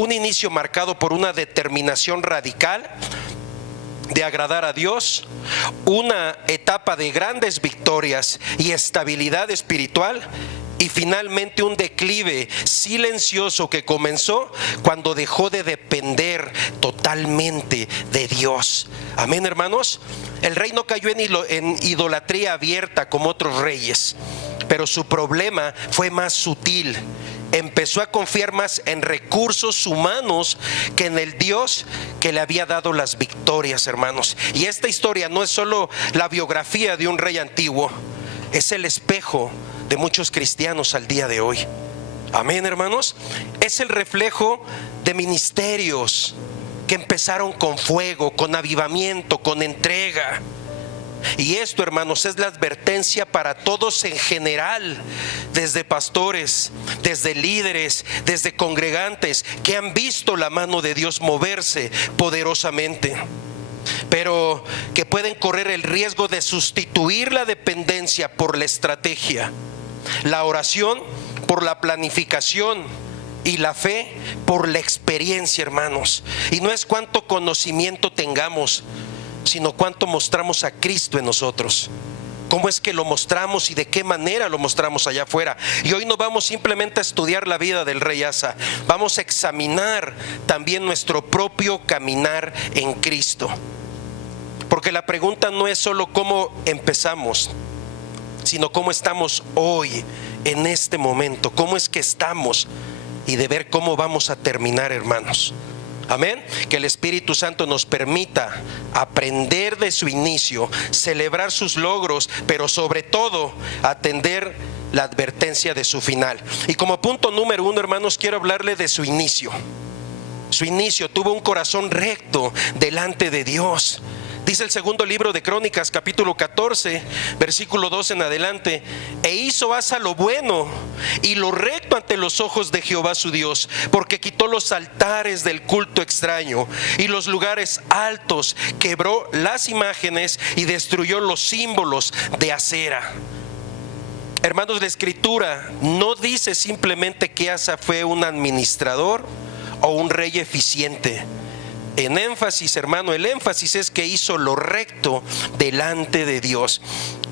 Un inicio marcado por una determinación radical de agradar a Dios, una etapa de grandes victorias y estabilidad espiritual, y finalmente un declive silencioso que comenzó cuando dejó de depender totalmente de Dios. Amén, hermanos. El rey no cayó en idolatría abierta como otros reyes, pero su problema fue más sutil. Empezó a confiar más en recursos humanos que en el Dios que le había dado las victorias, hermanos. Y esta historia no es solo la biografía de un rey antiguo, es el espejo de muchos cristianos al día de hoy. Amén, hermanos. Es el reflejo de ministerios que empezaron con fuego, con avivamiento, con entrega. Y esto, hermanos, es la advertencia para todos en general, desde pastores, desde líderes, desde congregantes que han visto la mano de Dios moverse poderosamente, pero que pueden correr el riesgo de sustituir la dependencia por la estrategia, la oración por la planificación y la fe por la experiencia, hermanos. Y no es cuánto conocimiento tengamos, sino cuánto mostramos a Cristo en nosotros. ¿Cómo es que lo mostramos y de qué manera lo mostramos allá afuera? Y hoy no vamos simplemente a estudiar la vida del rey Asa, vamos a examinar también nuestro propio caminar en Cristo. Porque la pregunta no es solo cómo empezamos, sino cómo estamos hoy, en este momento. Cómo es que estamos, y de ver cómo vamos a terminar, hermanos. Amén. Que el Espíritu Santo nos permita aprender de su inicio, celebrar sus logros, pero sobre todo atender la advertencia de su final. Y como punto número 1, hermanos, quiero hablarle de su inicio. Su inicio, tuvo un corazón recto delante de Dios. Dice el segundo libro de Crónicas, capítulo 14, versículo 2 en adelante: e hizo Asa lo bueno y lo recto ante los ojos de Jehová su Dios, porque quitó los altares del culto extraño y los lugares altos, quebró las imágenes y destruyó los símbolos de acera. Hermanos, la escritura no dice simplemente que Asa fue un administrador o un rey eficiente. En énfasis, hermano, el énfasis es que hizo lo recto delante de Dios.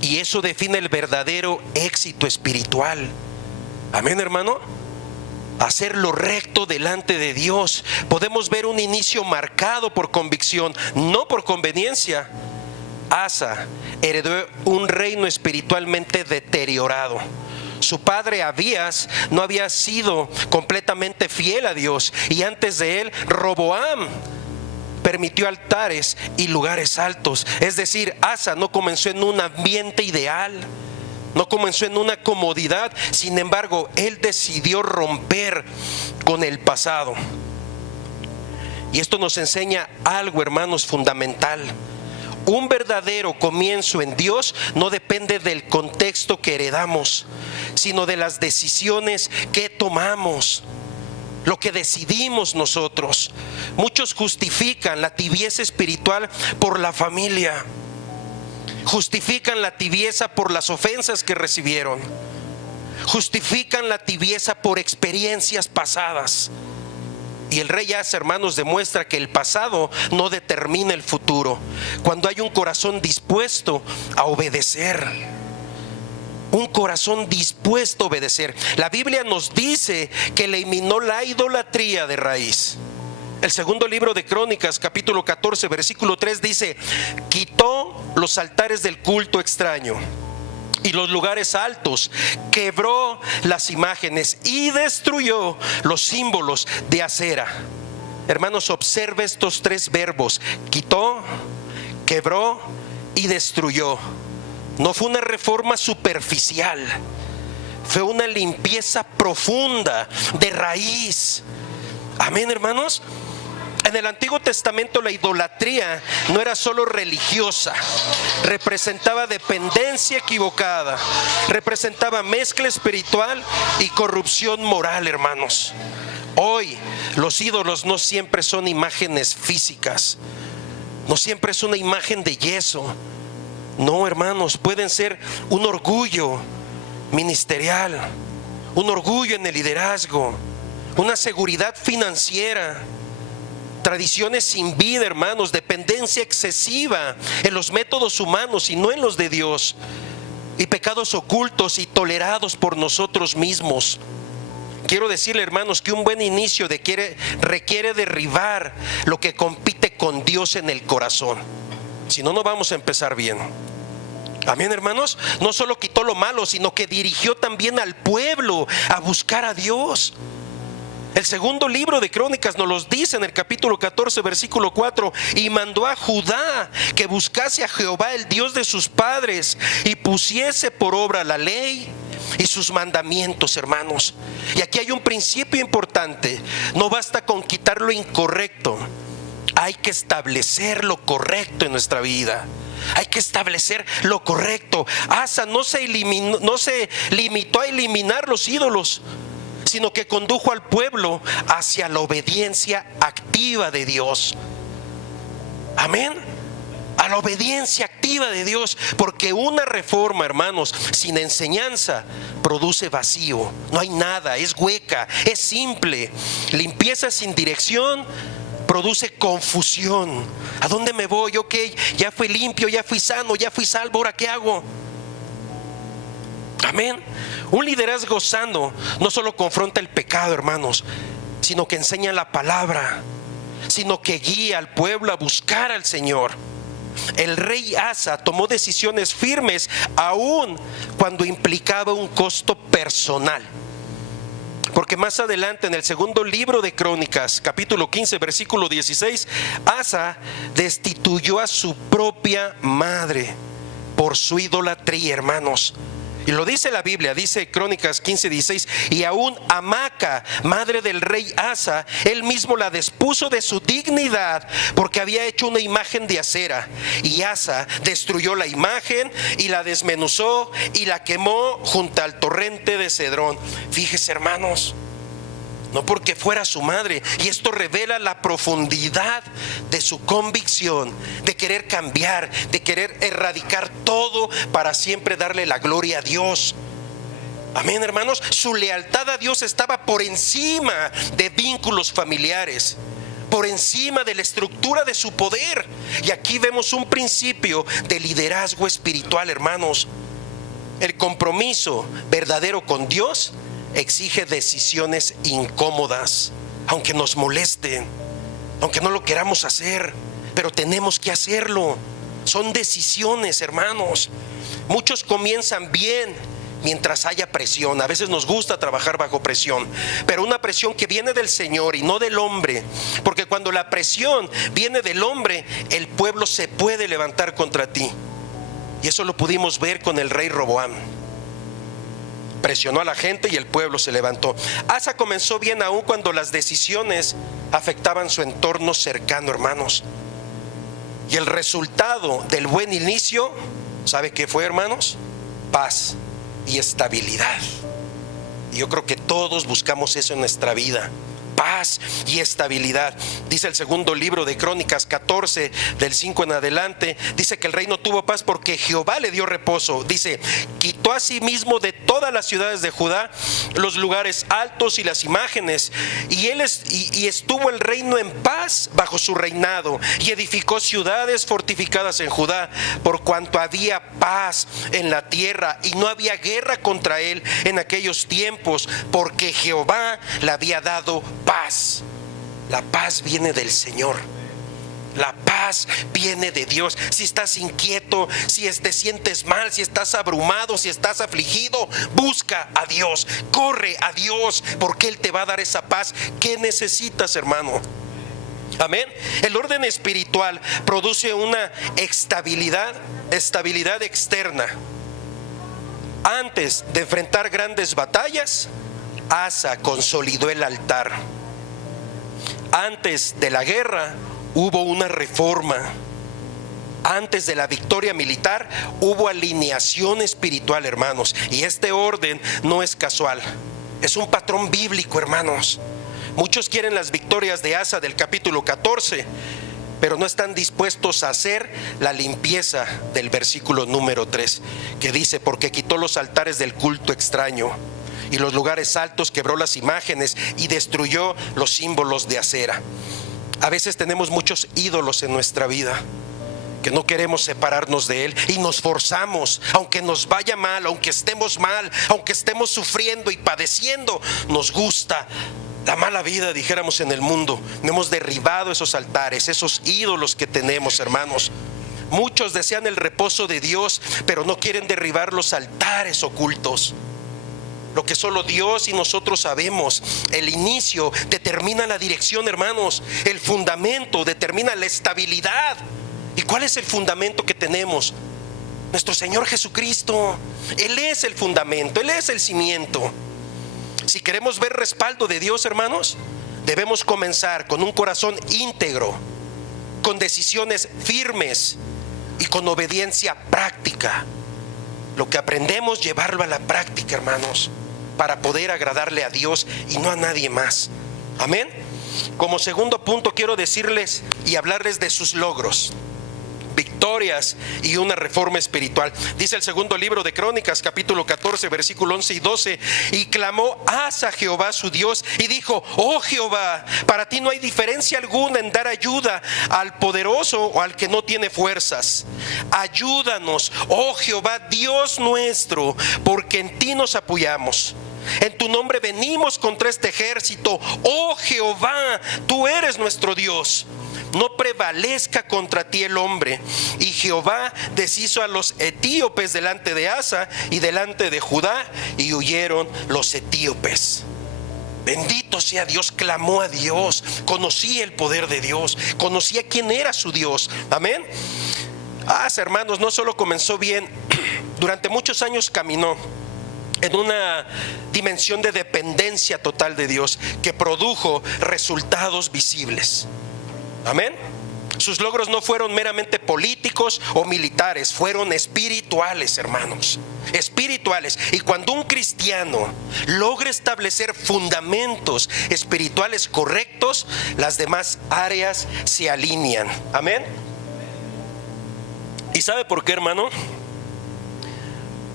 Y eso define el verdadero éxito espiritual. Amén, hermano. Hacer lo recto delante de Dios. Podemos ver un inicio marcado por convicción, no por conveniencia. Asa heredó un reino espiritualmente deteriorado. Su padre Abías no había sido completamente fiel a Dios, y antes de él Roboam permitió altares y lugares altos. Es decir, Asa no comenzó en un ambiente ideal, no comenzó en una comodidad. Sin embargo, él decidió romper con el pasado. Y esto nos enseña algo, hermanos, fundamental. Un verdadero comienzo en Dios no depende del contexto que heredamos, sino de las decisiones que tomamos, lo que decidimos nosotros. Muchos justifican la tibieza espiritual por la familia, justifican la tibieza por las ofensas que recibieron, justifican la tibieza por experiencias pasadas. Y el rey Asa, hermanos, demuestra que el pasado no determina el futuro, cuando hay un corazón dispuesto a obedecer. Un corazón dispuesto a obedecer. La Biblia nos dice que eliminó la idolatría de raíz. El segundo libro de Crónicas, capítulo 14, versículo 3 dice: quitó los altares del culto extraño y los lugares altos, quebró las imágenes y destruyó los símbolos de acera. Hermanos, observe estos tres verbos: quitó, quebró y destruyó. No fue una reforma superficial, fue una limpieza profunda, de raíz. Amén, hermanos. En el Antiguo Testamento la idolatría no era solo religiosa, representaba dependencia equivocada, representaba mezcla espiritual y corrupción moral, hermanos. Hoy los ídolos no siempre son imágenes físicas, no siempre es una imagen de yeso. No, hermanos, pueden ser un orgullo ministerial, un orgullo en el liderazgo, una seguridad financiera, tradiciones sin vida, hermanos, dependencia excesiva en los métodos humanos y no en los de Dios, y pecados ocultos y tolerados por nosotros mismos. Quiero decirle, hermanos, que un buen inicio requiere derribar lo que compite con Dios en el corazón. Si no, no vamos a empezar bien. Amén, hermanos. No solo quitó lo malo, sino que dirigió también al pueblo a buscar a Dios. El segundo libro de Crónicas nos los dice en el capítulo 14, versículo 4: y mandó a Judá que buscase a Jehová, el Dios de sus padres, y pusiese por obra la ley y sus mandamientos, hermanos. Y aquí hay un principio importante: no basta con quitar lo incorrecto, hay que establecer lo correcto en nuestra vida. Hay que establecer lo correcto. Asa no se limitó a eliminar los ídolos, sino que condujo al pueblo hacia la obediencia activa de Dios. Amén. A la obediencia activa de Dios, porque una reforma, hermanos, sin enseñanza produce vacío. No hay nada, es hueca, es simple. Limpieza sin dirección produce confusión. ¿A dónde me voy? Ok, ya fui limpio, ya fui sano, ya fui salvo, ¿ahora qué hago? Amén. Un liderazgo sano no solo confronta el pecado, hermanos, sino que enseña la palabra, sino que guía al pueblo a buscar al Señor. El rey Asa tomó decisiones firmes aun cuando implicaba un costo personal. Porque más adelante en el segundo libro de Crónicas, capítulo 15, versículo 16, Asa destituyó a su propia madre por su idolatría, hermanos. Y lo dice la Biblia, dice Crónicas 15:16: y aún a Maca, madre del rey Asa, él mismo la despuso de su dignidad porque había hecho una imagen de acera. Y Asa destruyó la imagen y la desmenuzó y la quemó junto al torrente de Cedrón. Fíjese, hermanos, no porque fuera su madre. Y esto revela la profundidad de su convicción de querer cambiar, de querer erradicar todo para siempre darle la gloria a Dios. Amén, hermanos. Su lealtad a Dios estaba por encima de vínculos familiares, por encima de la estructura de su poder. Y aquí vemos un principio de liderazgo espiritual, hermanos. El compromiso verdadero con Dios exige decisiones incómodas, aunque nos molesten, aunque no lo queramos hacer, pero tenemos que hacerlo. Son decisiones, hermanos. Muchos comienzan bien mientras haya presión. A veces nos gusta trabajar bajo presión, pero una presión que viene del Señor y no del hombre, porque cuando la presión viene del hombre, el pueblo se puede levantar contra ti. Y eso lo pudimos ver con el rey Roboam. Presionó a la gente y el pueblo se levantó. Asa comenzó bien aún cuando las decisiones afectaban su entorno cercano, hermanos. Y el resultado del buen inicio, ¿sabe qué fue, hermanos? Paz y estabilidad. Y yo creo que todos buscamos eso en nuestra vida: paz y estabilidad. Dice el segundo libro de Crónicas 14, del 5 en adelante, dice que el rey no tuvo paz porque Jehová le dio reposo. Dice: quitó a sí mismo de todas las ciudades de Judá los lugares altos y las imágenes, y estuvo el reino en paz bajo su reinado, y edificó ciudades fortificadas en Judá, por cuanto había paz en la tierra y no había guerra contra él en aquellos tiempos, porque Jehová le había dado paz. La paz viene del Señor. La paz viene de Dios. Si estás inquieto, si te sientes mal, si estás abrumado, si estás afligido, busca a Dios, corre a Dios, porque Él te va a dar esa paz que necesitas, hermano. Amén. El orden espiritual produce una estabilidad externa. Antes de enfrentar grandes batallas, Asa consolidó el altar. Antes de la guerra hubo una reforma. Antes de la victoria militar hubo alineación espiritual, hermanos. Y este orden no es casual, es un patrón bíblico, hermanos. Muchos quieren las victorias de Asa del capítulo 14, pero no están dispuestos a hacer la limpieza del versículo número 3, que dice: porque quitó los altares del culto extraño y los lugares altos, quebró las imágenes y destruyó los símbolos de acera. A veces tenemos muchos ídolos en nuestra vida que no queremos separarnos de Él, y nos forzamos, aunque nos vaya mal, aunque estemos mal, aunque estemos sufriendo y padeciendo. Nos gusta la mala vida, dijéramos, en el mundo. No hemos derribado esos altares, esos ídolos que tenemos, hermanos. Muchos desean el reposo de Dios, pero no quieren derribar los altares ocultos. Lo que solo Dios y nosotros sabemos. El inicio determina la dirección, hermanos. El fundamento determina la estabilidad. ¿Y cuál es el fundamento que tenemos? Nuestro Señor Jesucristo. Él es el fundamento, Él es el cimiento. Si queremos ver respaldo de Dios, hermanos, debemos comenzar con un corazón íntegro, con decisiones firmes y con obediencia práctica. Lo que aprendemos, llevarlo a la práctica, hermanos, para poder agradarle a Dios y no a nadie más. Amén. Como segundo punto, quiero decirles y hablarles de sus logros, victorias y una reforma espiritual. Dice el segundo libro de Crónicas, capítulo 14, versículo 11 y 12: y clamó Asa a Jehová su Dios y dijo: oh Jehová, para ti no hay diferencia alguna en dar ayuda al poderoso o al que no tiene fuerzas. Ayúdanos, oh Jehová, Dios nuestro, porque en ti nos apoyamos. En tu nombre venimos contra este ejército. Oh Jehová, tú eres nuestro Dios. No prevalezca contra ti el hombre. Y Jehová deshizo a los etíopes delante de Asa y delante de Judá, y huyeron los etíopes. Bendito sea Dios. Clamó a Dios, conocía el poder de Dios, conocía quién era su Dios. Amén. Asa, hermanos, no solo comenzó bien, durante muchos años caminó en una dimensión de dependencia total de Dios, que produjo resultados visibles. Amén. Sus logros no fueron meramente políticos o militares, fueron espirituales, hermanos, espirituales. Y cuando un cristiano logra establecer fundamentos espirituales correctos, las demás áreas se alinean. Amén. ¿Y sabe por qué, hermano?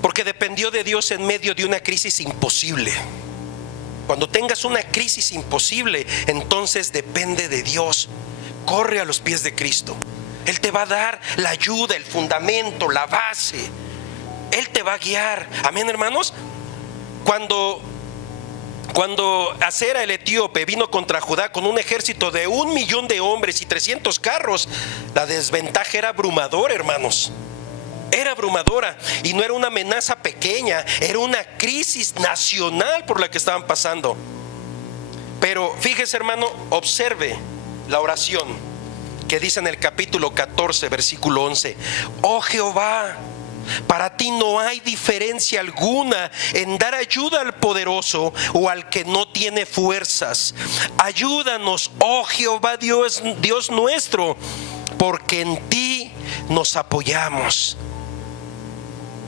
Porque dependió de Dios en medio de una crisis imposible. Cuando tengas una crisis imposible, entonces depende de Dios. Corre a los pies de Cristo. Él te va a dar la ayuda, el fundamento, la base. Él te va a guiar. Amén, hermanos. Cuando Asera el etíope vino contra Judá con un ejército de 1,000,000 de hombres y 300 carros, la desventaja era abrumadora, hermanos. Era abrumadora, y no era una amenaza pequeña, era una crisis nacional por la que estaban pasando. Pero fíjese, hermano, observe la oración que dice en el capítulo 14, versículo 11: oh Jehová, para ti no hay diferencia alguna en dar ayuda al poderoso o al que no tiene fuerzas. Ayúdanos, oh Jehová, Dios nuestro, porque en ti nos apoyamos.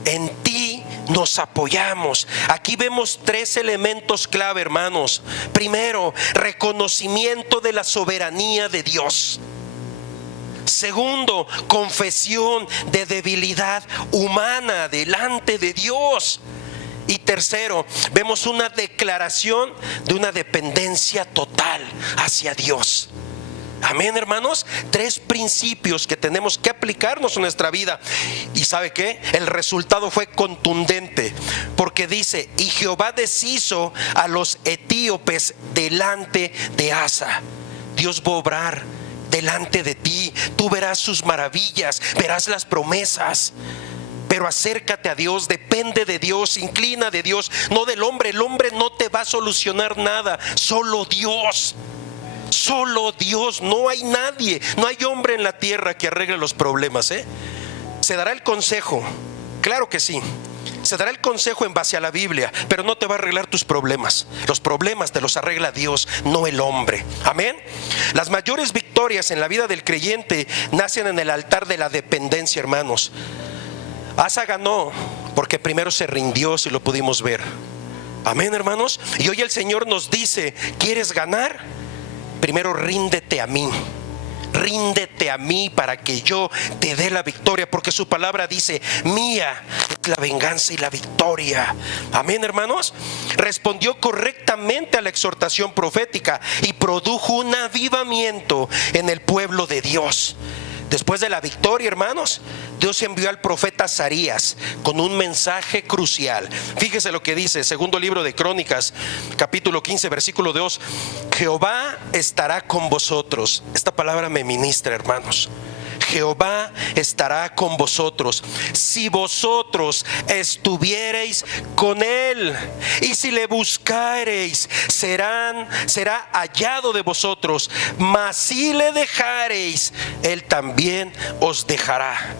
En ti nos apoyamos. Aquí vemos 3 elementos clave, hermanos. Primero, reconocimiento de la soberanía de Dios. Segundo, confesión de debilidad humana delante de Dios. Y tercero, vemos una declaración de una dependencia total hacia Dios. Amén, hermanos. 3 principios que tenemos que aplicarnos en nuestra vida. ¿Y sabe qué? El resultado fue contundente, porque dice: y Jehová deshizo a los etíopes delante de Asa. Dios va a obrar delante de ti. Tú verás sus maravillas, verás las promesas. Pero acércate a Dios, depende de Dios, inclina de Dios, no del hombre. El hombre no te va a solucionar nada, solo Dios. Solo Dios, no hay nadie, no hay hombre en la tierra que arregle los problemas, Se dará el consejo, claro que sí. Se dará el consejo en base a la Biblia, pero no te va a arreglar tus problemas. Los problemas te los arregla Dios, no el hombre. Amén. Las mayores victorias en la vida del creyente nacen en el altar de la dependencia, hermanos. Asa ganó porque primero se rindió, si lo pudimos ver. Amén, hermanos. Y hoy el Señor nos dice: ¿quieres ganar? Primero ríndete a mí. Ríndete a mí para que yo te dé la victoria, porque su palabra dice: mía es la venganza y la victoria. Amén, hermanos. Respondió correctamente a la exhortación profética y produjo un avivamiento en el pueblo de Dios. Después de la victoria, hermanos, Dios envió al profeta Azarías con un mensaje crucial. Fíjese lo que dice, segundo libro de Crónicas, capítulo 15, versículo 2. Jehová estará con vosotros. Esta palabra me ministra, hermanos. Jehová estará con vosotros si vosotros estuviereis con él, y si le buscareis será hallado de vosotros, mas si le dejareis, él también os dejará.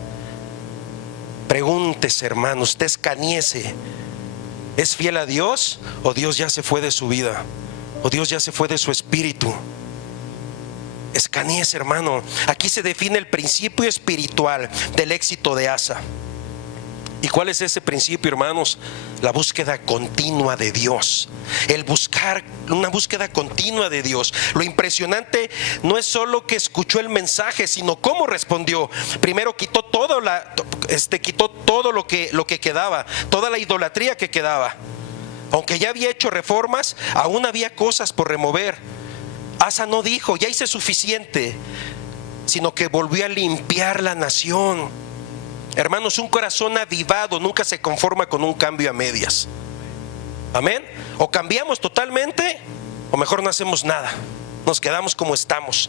Pregúntese, hermano, usted escaníese: ¿es fiel a Dios o Dios ya se fue de su vida, o Dios ya se fue de su espíritu? Escaníese, hermano. Aquí se define el principio espiritual del éxito de Asa. ¿Y cuál es ese principio, hermanos? La búsqueda continua de Dios. El buscar, una búsqueda continua de Dios. Lo impresionante no es solo que escuchó el mensaje, sino cómo respondió. Primero quitó todo lo que quedaba, toda la idolatría que quedaba. Aunque ya había hecho reformas, aún había cosas por remover. Asa no dijo: ya hice suficiente, sino que volvió a limpiar la nación. Hermanos, un corazón avivado nunca se conforma con un cambio a medias. Amén. O cambiamos totalmente, o mejor no hacemos nada, nos quedamos como estamos.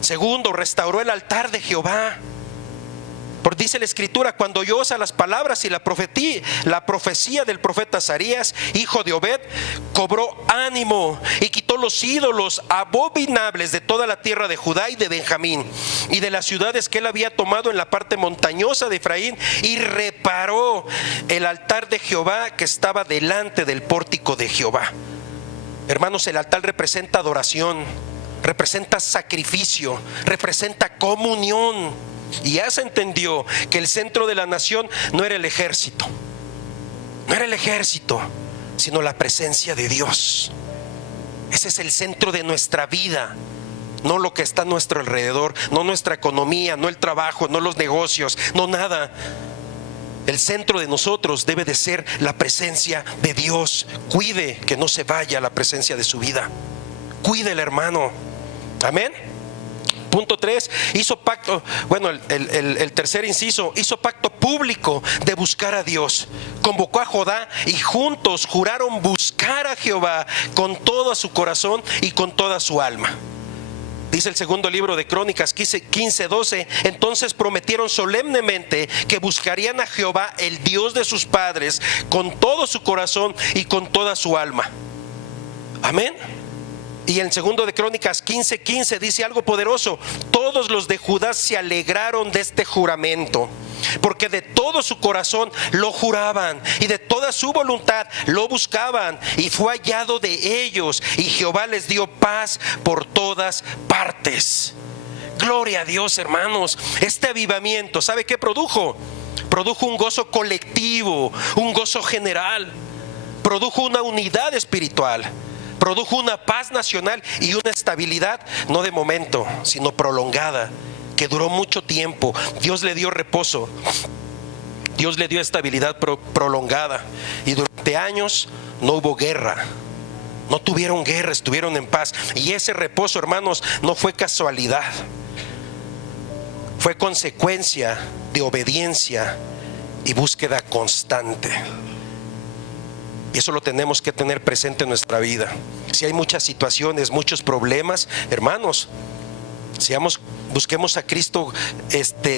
Segundo, restauró el altar de Jehová. Porque dice la escritura: cuando oyó Asa las palabras y la profecía del profeta Azarías, hijo de Obed, cobró ánimo y quitó los ídolos abominables de toda la tierra de Judá y de Benjamín y de las ciudades que él había tomado en la parte montañosa de Efraín, y reparó el altar de Jehová que estaba delante del pórtico de Jehová. Hermanos, el altar representa adoración, representa sacrificio, representa comunión. Y Asa entendió que el centro de la nación no era el ejército, sino la presencia de Dios. Ese es el centro de nuestra vida, no lo que está a nuestro alrededor, no nuestra economía, no el trabajo, no los negocios, no nada. El centro de nosotros debe de ser la presencia de Dios. Cuide que no se vaya la presencia de su vida. Cuídele, hermano. Amén. Punto 3, hizo pacto. Bueno, el tercer inciso: hizo pacto público de buscar a Dios. Convocó a Judá y juntos juraron buscar a Jehová con todo su corazón y con toda su alma. Dice el segundo libro de Crónicas 15:12. Entonces prometieron solemnemente que buscarían a Jehová, el Dios de sus padres, con todo su corazón y con toda su alma. Amén. Y en segundo de Crónicas 15:15 dice algo poderoso: todos los de Judá se alegraron de este juramento, porque de todo su corazón lo juraban y de toda su voluntad lo buscaban, y fue hallado de ellos, y Jehová les dio paz por todas partes. Gloria a Dios, hermanos. Este avivamiento, ¿sabe qué produjo? Produjo un gozo colectivo, un gozo general, produjo una unidad espiritual, produjo una paz nacional y una estabilidad, no de momento, sino prolongada, que duró mucho tiempo. Dios le dio reposo, Dios le dio estabilidad prolongada, y durante años no hubo guerra, no tuvieron guerra, estuvieron en paz. Y ese reposo, hermanos, no fue casualidad, fue consecuencia de obediencia y búsqueda constante. Y eso lo tenemos que tener presente en nuestra vida. Si hay muchas situaciones, muchos problemas, hermanos, busquemos a Cristo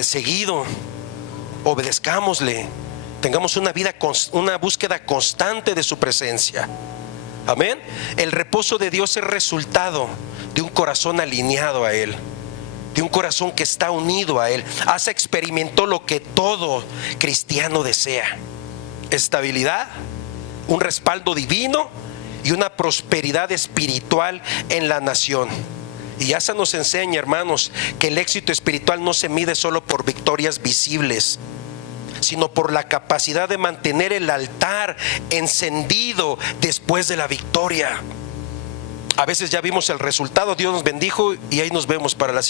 seguido, obedezcámosle, tengamos una búsqueda constante de su presencia. Amén. El reposo de Dios es resultado de un corazón alineado a Él, de un corazón que está unido a Él. Asa experimentó lo que todo cristiano desea: estabilidad, un respaldo divino y una prosperidad espiritual en la nación. Y Asa nos enseña, hermanos, que el éxito espiritual no se mide solo por victorias visibles, sino por la capacidad de mantener el altar encendido después de la victoria. A veces ya vimos el resultado, Dios nos bendijo y ahí nos vemos para el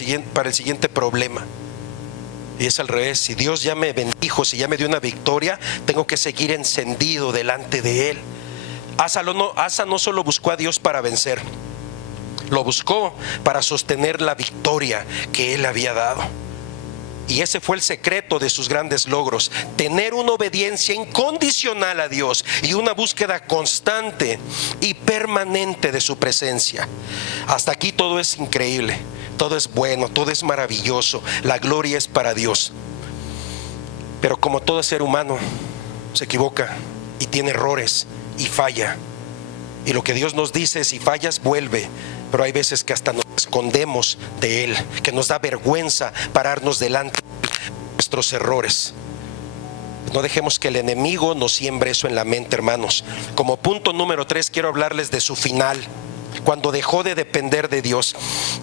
siguiente problema. Y es al revés: si Dios ya me bendijo, si ya me dio una victoria, tengo que seguir encendido delante de Él. Asa no solo buscó a Dios para vencer, lo buscó para sostener la victoria que Él había dado. Y ese fue el secreto de sus grandes logros: tener una obediencia incondicional a Dios y una búsqueda constante y permanente de su presencia. Hasta aquí todo es increíble, todo es bueno, todo es maravilloso, la gloria es para Dios. Pero como todo ser humano, se equivoca y tiene errores y falla. Y lo que Dios nos dice es: si fallas, vuelve. Pero hay veces que hasta nos escondemos de Él, que nos da vergüenza pararnos delante de nuestros errores. No dejemos que el enemigo nos siembre eso en la mente, hermanos. Como punto número 3, quiero hablarles de su final, cuando dejó de depender de Dios.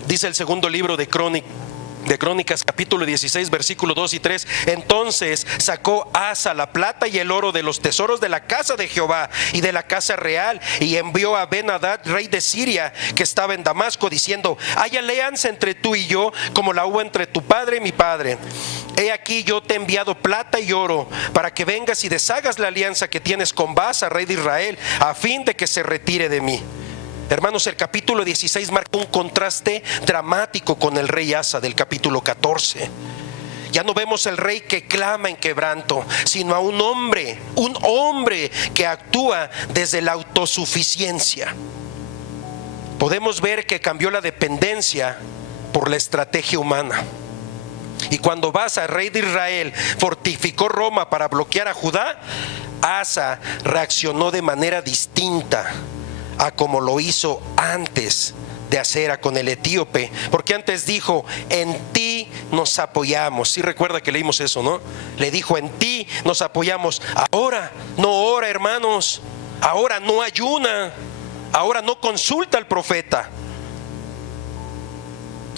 Dice el segundo libro de Crónicas, capítulo 16, versículo 2 y 3: entonces sacó Asa la plata y el oro de los tesoros de la casa de Jehová y de la casa real, y envió a Ben-Hadad, rey de Siria, que estaba en Damasco, diciendo: hay alianza entre tú y yo, como la hubo entre tu padre y mi padre. He aquí, yo te he enviado plata y oro para que vengas y deshagas la alianza que tienes con Baasa, rey de Israel, a fin de que se retire de mí. Hermanos, el capítulo 16 marca un contraste dramático con el rey Asa del capítulo 14. Ya no vemos el rey que clama en quebranto, sino a un hombre que actúa desde la autosuficiencia. Podemos ver que cambió la dependencia por la estrategia humana. Y cuando Baasa, rey de Israel, fortificó Roma para bloquear a Judá, Asa reaccionó de manera distinta a como lo hizo antes de Asera con el etíope, porque antes dijo: en ti nos apoyamos. Sí, recuerda que leímos eso, ¿no? Le dijo: en ti nos apoyamos. Ahora no ora, hermanos. Ahora no ayuna. Ahora no consulta al profeta.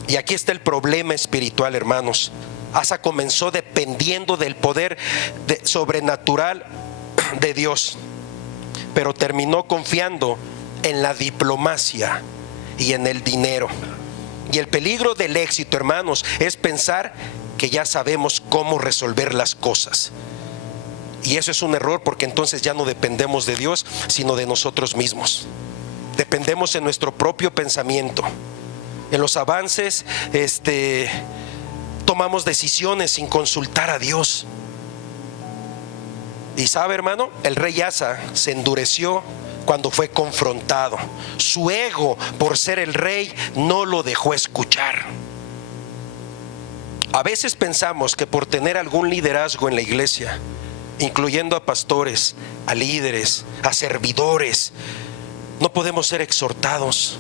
Y aquí está el problema espiritual, hermanos. Asa comenzó dependiendo del poder sobrenatural de Dios, pero terminó confiando en la diplomacia y en el dinero. Y el peligro del éxito, hermanos, es pensar que ya sabemos cómo resolver las cosas. Y eso es un error, porque entonces ya no dependemos de Dios, sino de nosotros mismos. Dependemos en nuestro propio pensamiento. En los avances tomamos decisiones sin consultar a Dios. Y sabe, hermano, el rey Asa se endureció cuando fue confrontado. Su ego, por ser el rey, no lo dejó escuchar. A veces pensamos que por tener algún liderazgo en la iglesia, incluyendo a pastores, a líderes, a servidores, no podemos ser exhortados.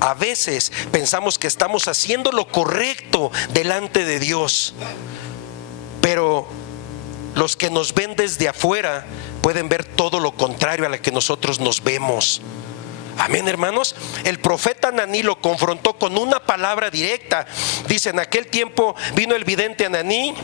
A veces pensamos que estamos haciendo lo correcto delante de Dios, pero los que nos ven desde afuera pueden ver todo lo contrario a lo que nosotros nos vemos. Amén, hermanos. El profeta Ananí lo confrontó con una palabra directa. Dice: en aquel tiempo vino el vidente Ananí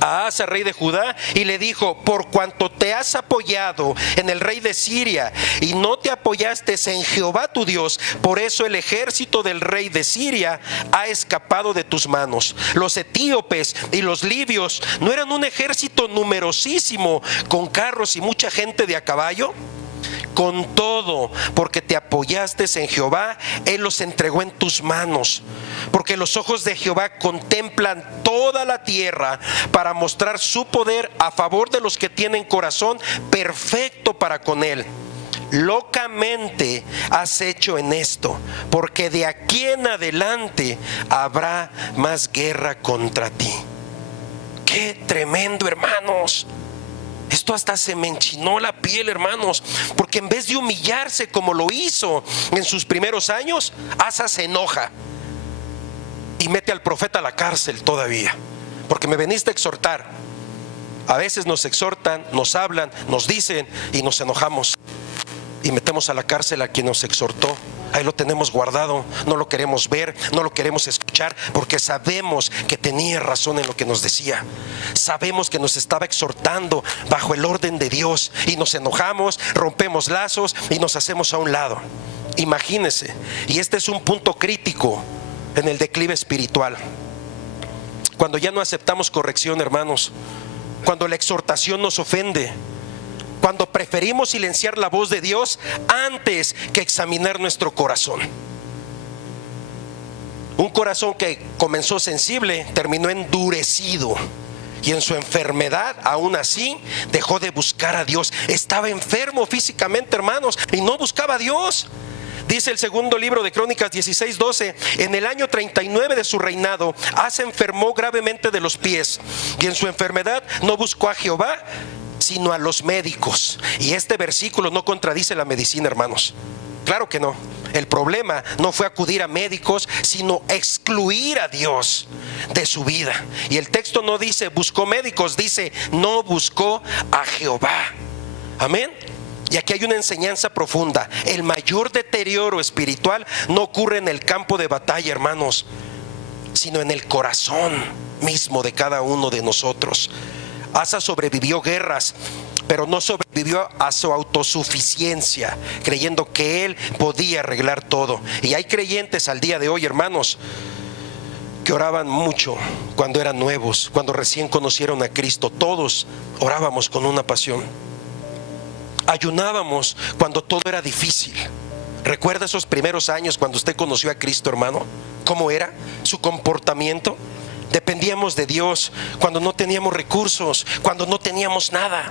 a Asa, rey de Judá, y le dijo: por cuanto te has apoyado en el rey de Siria y no te apoyaste en Jehová tu Dios, por eso el ejército del rey de Siria ha escapado de tus manos. Los etíopes y los libios no eran un ejército numerosísimo, con carros y mucha gente de a caballo. Con todo, porque te apoyaste en Jehová, Él los entregó en tus manos. Porque los ojos de Jehová contemplan toda la tierra para mostrar su poder a favor de los que tienen corazón perfecto para con Él. Locamente has hecho en esto, porque de aquí en adelante habrá más guerra contra ti. Qué tremendo, hermanos. Esto hasta se me enchinó la piel, hermanos, porque en vez de humillarse como lo hizo en sus primeros años, Asa se enoja y mete al profeta a la cárcel todavía, porque me veniste a exhortar. A veces nos exhortan, nos hablan, nos dicen y nos enojamos y metemos a la cárcel a quien nos exhortó. Ahí lo tenemos guardado, no lo queremos ver, no lo queremos escuchar, porque sabemos que tenía razón en lo que nos decía. Sabemos que nos estaba exhortando bajo el orden de Dios y nos enojamos, rompemos lazos y nos hacemos a un lado. Imagínense, y este es un punto crítico en el declive espiritual. Cuando ya no aceptamos corrección, hermanos, cuando la exhortación nos ofende, cuando preferimos silenciar la voz de Dios antes que examinar nuestro corazón. Un corazón que comenzó sensible terminó endurecido, y en su enfermedad aún así dejó de buscar a Dios. Estaba enfermo físicamente, hermanos, y no buscaba a Dios. Dice el segundo libro de Crónicas 16:12: en el año 39 de su reinado, Asa enfermó gravemente de los pies, y en su enfermedad no buscó a Jehová sino a los médicos. Y este versículo no contradice la medicina, hermanos. Claro que no. El problema no fue acudir a médicos, sino excluir a Dios de su vida. Y el texto no dice buscó médicos, dice no buscó a Jehová. Amén. Y aquí hay una enseñanza profunda. El mayor deterioro espiritual no ocurre en el campo de batalla, hermanos, sino en el corazón mismo de cada uno de nosotros. Asa sobrevivió guerras, pero no sobrevivió a su autosuficiencia, creyendo que él podía arreglar todo. Y hay creyentes al día de hoy, hermanos, que oraban mucho cuando eran nuevos, cuando recién conocieron a Cristo. Todos orábamos con una pasión. Ayunábamos cuando todo era difícil. ¿Recuerda esos primeros años cuando usted conoció a Cristo, hermano? ¿Cómo era su comportamiento? Dependíamos de Dios cuando no teníamos recursos, cuando no teníamos nada.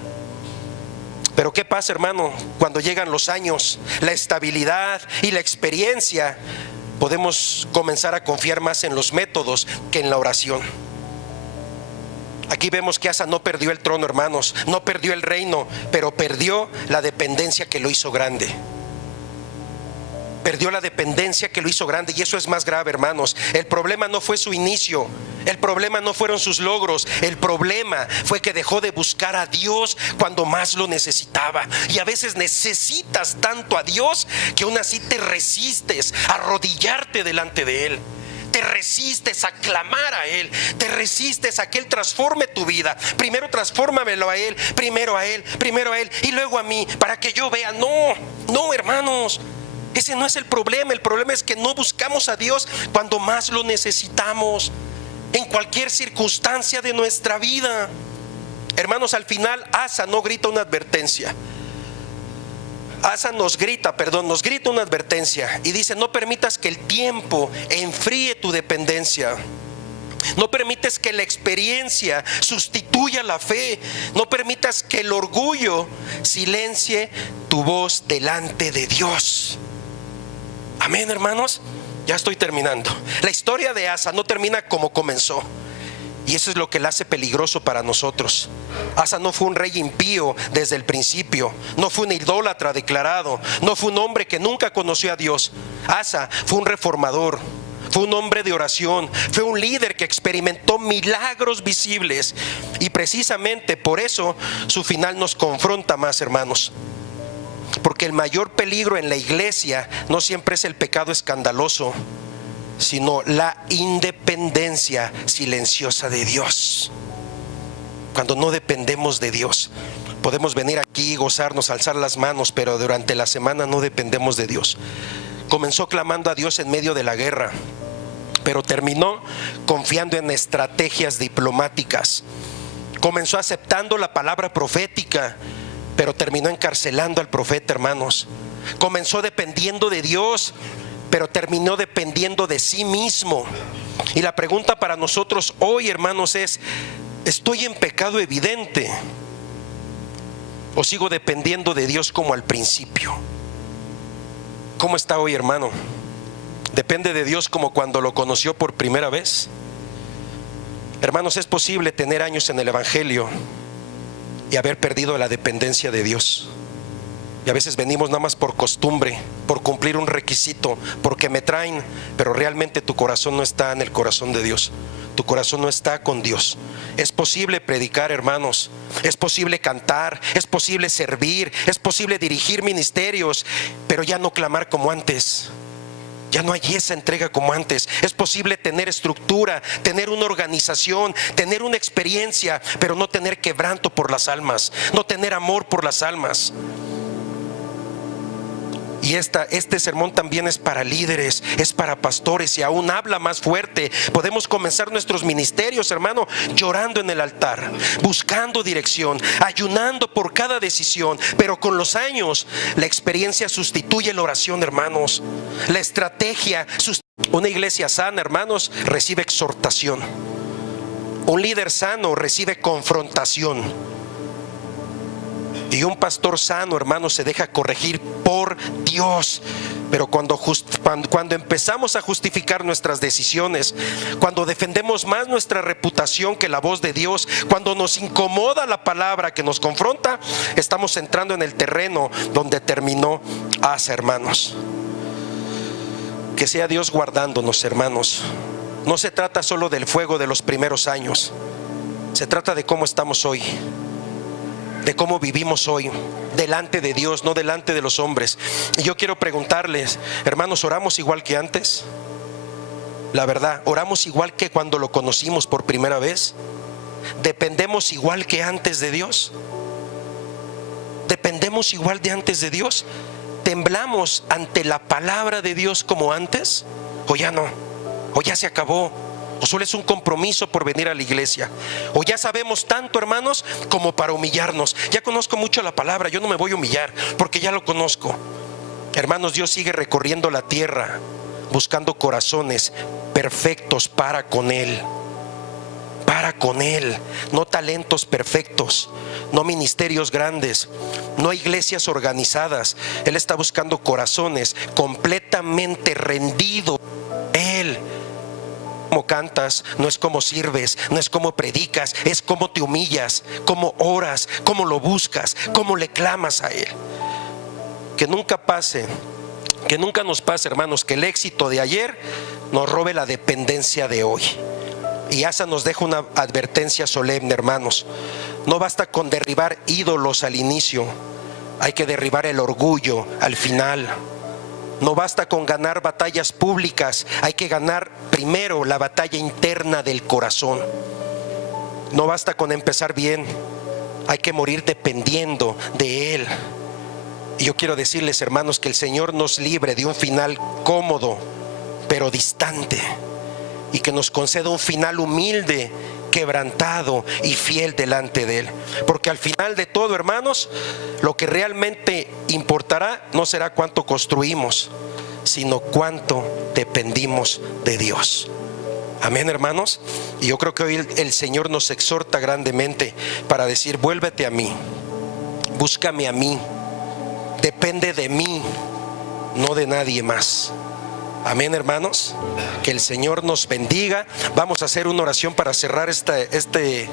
Pero ¿qué pasa, hermano? Cuando llegan los años, la estabilidad y la experiencia, podemos comenzar a confiar más en los métodos que en la oración. Aquí vemos que Asa no perdió el trono, hermanos, no perdió el reino, pero perdió la dependencia que lo hizo grande. Perdió la dependencia que lo hizo grande, y eso es más grave, hermanos. El problema no fue su inicio, el problema no fueron sus logros, el problema fue que dejó de buscar a Dios cuando más lo necesitaba. Y a veces necesitas tanto a Dios que aún así te resistes a arrodillarte delante de Él. Te resistes a clamar a Él, te resistes a que Él transforme tu vida. Primero transfórmamelo a Él, primero a Él, primero a Él y luego a mí, para que yo vea. No, hermanos, ese no es el problema. El problema es que no buscamos a Dios cuando más lo necesitamos, en cualquier circunstancia de nuestra vida. Hermanos, al final Asa no grita una advertencia. Asa nos grita una advertencia y dice: no permitas que el tiempo enfríe tu dependencia. No permites que la experiencia sustituya la fe. No permitas que el orgullo silencie tu voz delante de Dios. Amén, hermanos. Ya estoy terminando. La historia de Asa no termina como comenzó, y eso es lo que la hace peligroso para nosotros. Asa no fue un rey impío desde el principio, no fue un idólatra declarado, no fue un hombre que nunca conoció a Dios. Asa fue un reformador, fue un hombre de oración, fue un líder que experimentó milagros visibles, y precisamente por eso su final nos confronta más, hermanos. Porque el mayor peligro en la iglesia no siempre es el pecado escandaloso, sino la independencia silenciosa de Dios. Cuando no dependemos de Dios, podemos venir aquí, gozarnos, alzar las manos, pero durante la semana no dependemos de Dios. Comenzó clamando a Dios en medio de la guerra, pero terminó confiando en estrategias diplomáticas. Comenzó aceptando la palabra profética, pero terminó encarcelando al profeta, hermanos. Comenzó dependiendo de Dios, pero terminó dependiendo de sí mismo. Y la pregunta para nosotros hoy, hermanos, es: ¿estoy en pecado evidente o sigo dependiendo de Dios como al principio? ¿Cómo está hoy, hermano? ¿Depende de Dios como cuando lo conoció por primera vez? Hermanos, es posible tener años en el Evangelio y haber perdido la dependencia de Dios. Y a veces venimos nada más por costumbre, por cumplir un requisito, porque me traen, pero realmente tu corazón no está en el corazón de Dios. Tu corazón no está con Dios. Es posible predicar, hermanos. Es posible cantar, es posible servir, es posible dirigir ministerios, pero ya no clamar como antes. Ya no hay esa entrega como antes. Es posible tener estructura, tener una organización, tener una experiencia, pero no tener quebranto por las almas, no tener amor por las almas. Y este sermón también es para líderes, es para pastores, y aún habla más fuerte. Podemos comenzar nuestros ministerios, hermano, llorando en el altar, buscando dirección, ayunando por cada decisión. Pero con los años la experiencia sustituye la oración, hermanos. La estrategia. Una iglesia sana, hermanos, recibe exhortación. Un líder sano recibe confrontación. Y un pastor sano, hermanos, se deja corregir por Dios. Pero cuando empezamos a justificar nuestras decisiones, cuando defendemos más nuestra reputación que la voz de Dios, cuando nos incomoda la palabra que nos confronta, estamos entrando en el terreno donde terminó Asa, hermanos. Que sea Dios guardándonos, hermanos. No se trata solo del fuego de los primeros años. Se trata de cómo estamos hoy, de cómo vivimos hoy delante de Dios, no delante de los hombres. Y yo quiero preguntarles, hermanos, ¿oramos igual que antes? La verdad, ¿oramos igual que cuando lo conocimos por primera vez? ¿Dependemos igual que antes de Dios? ¿Dependemos igual de antes de Dios? ¿Temblamos ante la palabra de Dios como antes? ¿O ya no? ¿O ya se acabó? ¿O solo es un compromiso por venir a la iglesia? ¿O ya sabemos tanto, hermanos, como para humillarnos? Ya conozco mucho la palabra, yo no me voy a humillar porque ya lo conozco. Hermanos, Dios sigue recorriendo la tierra buscando corazones perfectos para con Él. Para con Él. No talentos perfectos, no ministerios grandes, no iglesias organizadas. Él está buscando corazones completamente rendidos a Él. Cómo cantas, no es cómo sirves, no es cómo predicas, es cómo te humillas, cómo oras, cómo lo buscas, cómo le clamas a Él. Que nunca nos pase, hermanos, que el éxito de ayer nos robe la dependencia de hoy. Y Asa nos deja una advertencia solemne, hermanos. No basta con derribar ídolos al inicio, hay que derribar el orgullo al final. No basta con ganar batallas públicas, hay que ganar primero la batalla interna del corazón. No basta con empezar bien, hay que morir dependiendo de Él. Y yo quiero decirles, hermanos, que el Señor nos libre de un final cómodo, pero distante, y que nos conceda un final humilde, quebrantado y fiel delante de Él. Porque al final de todo, hermanos, lo que realmente importará no será cuánto construimos, sino cuánto dependimos de Dios. Amén, hermanos. Y yo creo que hoy el Señor nos exhorta grandemente para decir: vuélvete a mí, búscame a mí, depende de mí, no de nadie más. Amén, hermanos. Que el Señor nos bendiga. Vamos a hacer una oración para cerrar este